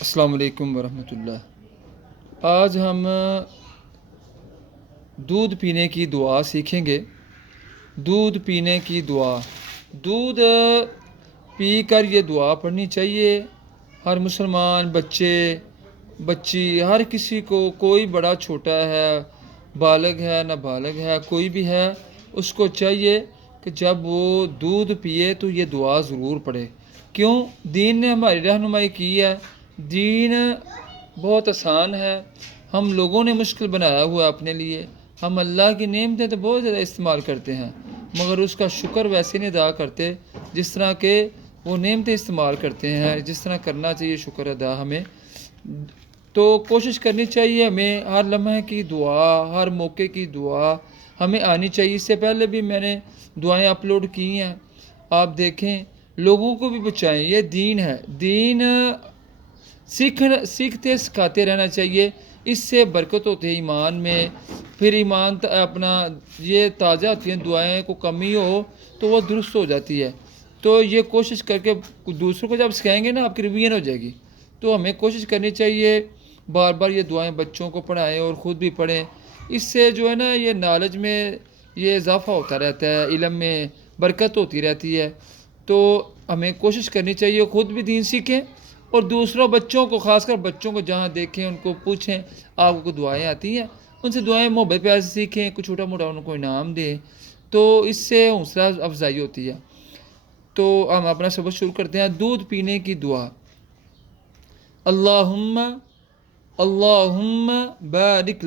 السلام علیکم ورحمۃ اللہ۔ آج ہم دودھ پینے کی دعا سیکھیں گے۔ دودھ پینے کی دعا، دودھ پی کر یہ دعا پڑھنی چاہیے۔ ہر مسلمان بچی ہر کسی کو، کوئی بڑا چھوٹا ہے، بالغ ہے نابالغ ہے، کوئی بھی ہے، اس کو چاہیے کہ جب وہ دودھ پیے تو یہ دعا ضرور پڑھے۔ کیوں؟ دین نے ہماری رہنمائی کی ہے۔ دین بہت آسان ہے، ہم لوگوں نے مشکل بنایا ہوا اپنے لیے۔ ہم اللہ کی نعمتیں تو بہت زیادہ استعمال کرتے ہیں، مگر اس کا شکر ویسے نہیں ادا کرتے جس طرح کہ وہ نعمتیں استعمال کرتے ہیں، جس طرح کرنا چاہیے شکر ادا ہمیں۔ تو کوشش کرنی چاہیے ہمیں، ہر لمحے کی دعا، ہر موقع کی دعا ہمیں آنی چاہیے۔ اس سے پہلے بھی میں نے دعائیں اپلوڈ کی ہیں، آپ دیکھیں۔ لوگوں کو بھی بچائیں، یہ دین ہے۔ دین سیکھتے سکھاتے رہنا چاہیے، اس سے برکت ہوتی ہے ایمان میں۔ پھر ایمان اپنا یہ تازہ ہوتی ہیں، دعائیں کو کمی ہو تو وہ درست ہو جاتی ہے۔ تو یہ کوشش کر کے دوسروں کو جب سکھائیں گے نا، آپ کی ریویژن ہو جائے گی۔ تو ہمیں کوشش کرنی چاہیے بار بار یہ دعائیں بچوں کو پڑھائیں اور خود بھی پڑھیں۔ اس سے جو ہے نا، یہ نالج میں یہ اضافہ ہوتا رہتا ہے، علم میں برکت ہوتی رہتی ہے۔ تو ہمیں کوشش کرنی چاہیے خود بھی دین سیکھیں اور دوسروں بچوں کو، خاص کر بچوں کو جہاں دیکھیں ان کو پوچھیں آپ کو دعائیں آتی ہیں، ان سے دعائیں محبت پیار سے سیکھیں، کچھ چھوٹا موٹا ان کو انعام دیں، تو اس سے حوصلہ افزائی ہوتی ہے۔ تو ہم اپنا سبق شروع کرتے ہیں۔ دودھ پینے کی دعا۔ اللہم بارک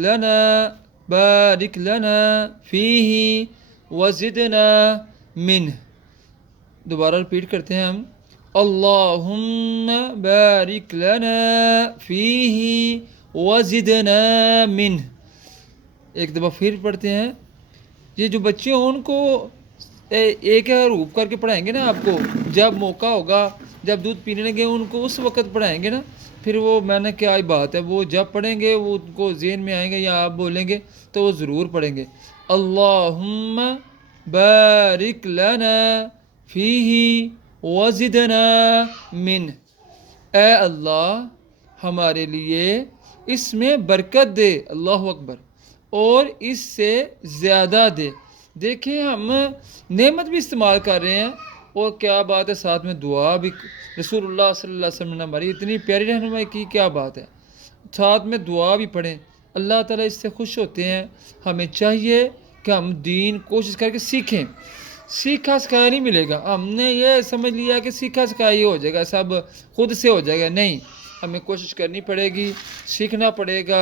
لنا فیہ وزدنا منہ۔ دوبارہ ریپیٹ کرتے ہیں ہم۔ اللہم بارک لنا فیہ وزدنا منہ۔ ایک دفعہ پھر پڑھتے ہیں۔ یہ جو بچے ہیں ان کو ایک حروف کر کے پڑھائیں گے نا، آپ کو جب موقع ہوگا، جب دودھ پینے لگے ان کو اس وقت پڑھائیں گے نا، پھر وہ میں نے کیا بات ہے، وہ جب پڑھیں گے وہ ان کو ذہن میں آئیں گے، یا آپ بولیں گے تو وہ ضرور پڑھیں گے۔ اللہم بارک لنا فیہ وزدنا منہ۔ اے اللہ ہمارے لیے اس میں برکت دے، اللہ اکبر، اور اس سے زیادہ دے۔ دیکھیں ہم نعمت بھی استعمال کر رہے ہیں، اور کیا بات ہے، ساتھ میں دعا بھی۔ رسول اللہ صلی اللہ علیہ وسلم نے ہماری اتنی پیاری رہنمائی کی، کیا بات ہے، ساتھ میں دعا بھی پڑھیں۔ اللہ تعالیٰ اس سے خوش ہوتے ہیں۔ ہمیں چاہیے کہ ہم دین کوشش کر کے سیکھیں۔ سیکھا سکھایا نہیں ملے گا۔ ہم نے یہ سمجھ لیا کہ سیکھا سکھایا ہی ہو جائے گا، سب خود سے ہو جائے گا، نہیں، ہمیں کوشش کرنی پڑے گی، سیکھنا پڑے گا۔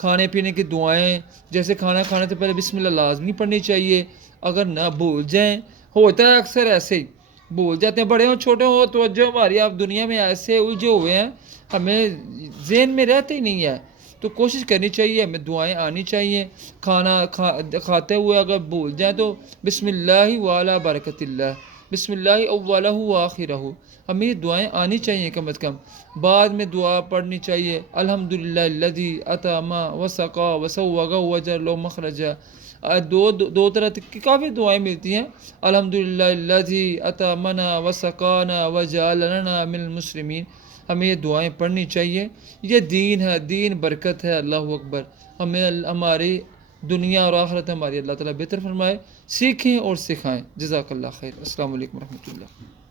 کھانے پینے کی دعائیں، جیسے کھانا کھانے سے پہلے بسم اللہ لازمی پڑھنی چاہیے۔ اگر نہ بھول جائیں، ہوتا ہے اکثر ایسے ہی بھول جاتے ہیں، بڑے ہوں چھوٹے ہوں، توجہ ہماری آپ دنیا میں ایسے الجھے ہوئے ہیں، ہمیں ذہن میں رہتے ہی نہیں ہے۔ تو کوشش کرنی چاہیے، ہمیں دعائیں آنی چاہیے۔ کھانا کھاتے ہوئے اگر بھول جائیں تو بسم اللہ وعلی برکت اللہ، بسم اللہ اولہ و آخرہ، ہمیں یہ دعائیں آنی چاہیے کم از کم۔ بعد میں دعا پڑھنی چاہیے، الحمدللہ الذی اطعم وسقا وسوغ وجعل له مخرجا۔ دو طرح کی کافی دعائیں ملتی ہیں۔ الحمدللہ الذی اطعمنا وسقانا وجعل لنا من المسلمین۔ ہمیں یہ دعائیں پڑھنی چاہیے۔ یہ دین ہے، دین برکت ہے، اللہ اکبر۔ ہمیں ہماری دنیا اور آخرت ہماری اللہ تعالیٰ بہتر فرمائے۔ سیکھیں اور سکھائیں۔ جزاک اللہ خیر۔ السلام علیکم ورحمۃ اللہ۔